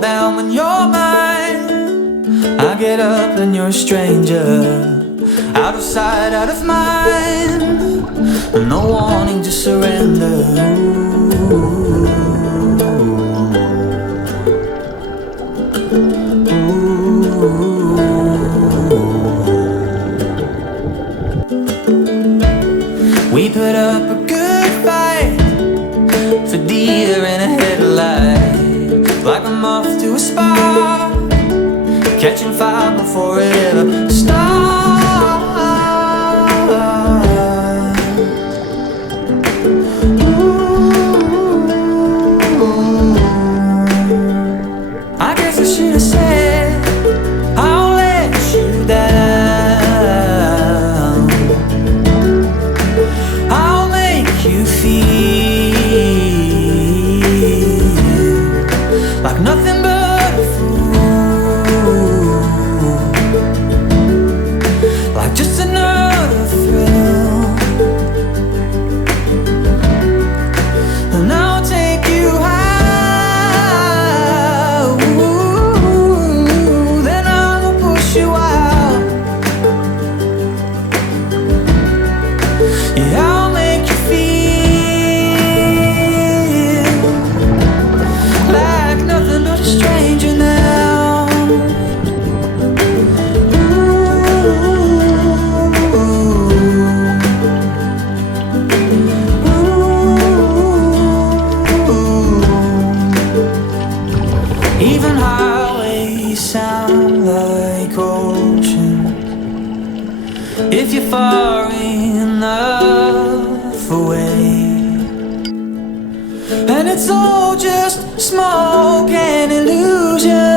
fall down when you're mine. I get up and you're a stranger. Out of sight, out of mind. No warning, just surrender. We put up a good fight for deer in a headlight, like I'm off to a spa, catching fire before it ever starts. I guess I should have said I'll let you down. I'll make you feel like nothing but a fool, like just another thrill. And I'll take you high. Even highways sound like oceans if you're far enough away. And it's all just smoke and illusion.